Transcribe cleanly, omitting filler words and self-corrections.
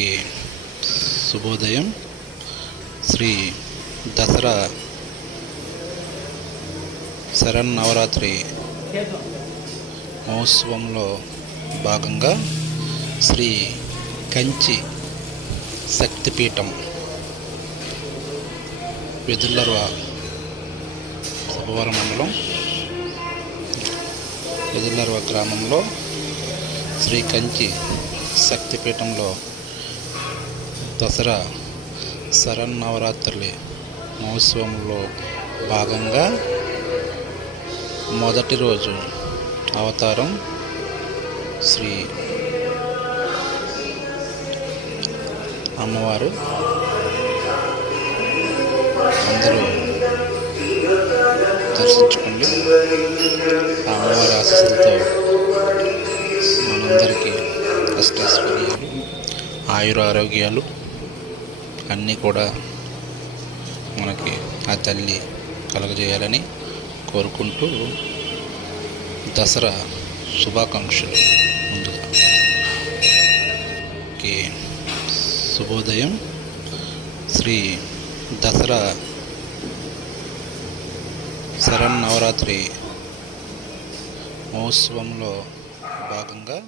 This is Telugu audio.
అందరికీ శుభోదయం. శ్రీ దసరా శరన్నవరాత్రి మహోత్సవంలో భాగంగా శ్రీ కంచి శక్తిపీఠం వెదులర్వ సభవరం మండలం వెదులర్వ గ్రామంలో శ్రీ కంచి శక్తిపీఠంలో దసరా శరన్నవరాత్రి మహోత్సవంలో భాగంగా మొదటి రోజు అవతారం శ్రీ అమ్మవారు. అందరూ దర్శించుకోండి. అమ్మవారి ఆశీస్సులతో మనందరికీ అష్టైశ్వర్యాలు, ఆయురారోగ్యాలు అన్నీ కూడా మనకి ఆ తల్లి కలుగజేయాలని కోరుకుంటూ దసరా శుభాకాంక్షలు ముందుగా. శుభోదయం. శ్రీ దసరా శరన్నవరాత్రి మహోత్సవంలో భాగంగా